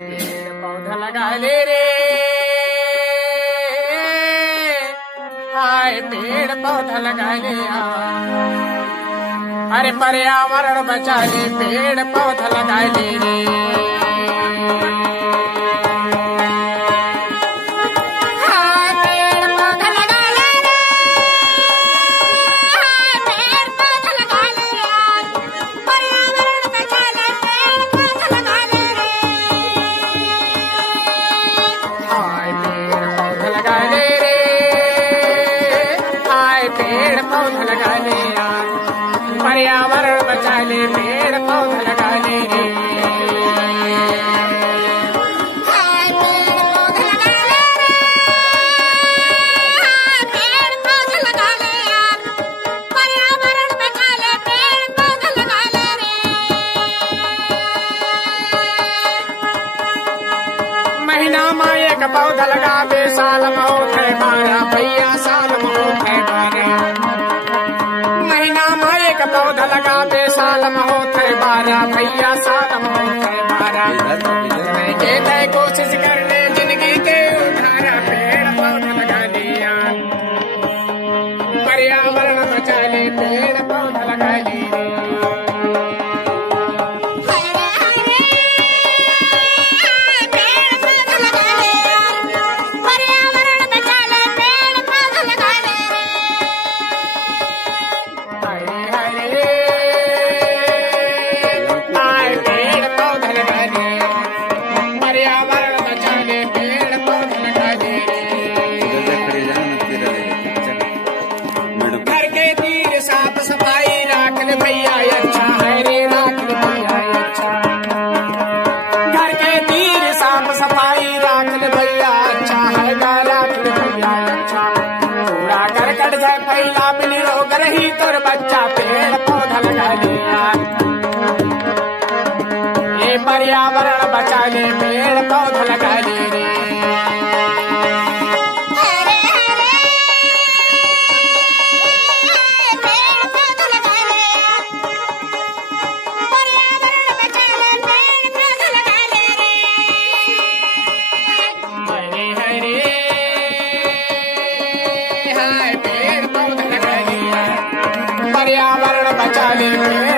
पेड़ पौधा लगा ले रे, हाय पेड़ पौधा लगा ले। अरे पर्यावरण बचा ले, पेड़ पौधा लगा ले रे। पेड़ पौधा लगा ले यार, पर्यावरण बचा ले, पेड़ पौधा लगा ले रे। महीना में एक पौधा लगावे, साल में होते 12 भैया, साल में होते 12। महीना में एक पौधा लगावे, साल में होते 12 भैया, साल में होते 12। कोशिश कर ले जिंदगी के उधारा, पेड़ पौधा लगा लिया, पर्यावरण बचा ले, पेड़ पौधा लगा ले। भैया अच्छा है रे, राख ले भैया अच्छा, घर के तीर साफ सफाई राख ले भैया अच्छा है, राख ले भैया अच्छा। कूड़ा करकट जाए फैला, बिन रोग रही तोर बच्चा, पेड़ पौधा लगा लिया, ये पर्यावरण बचा ले, पेड़ पौधा लगा ले रे। पर्यावरण बचा ले।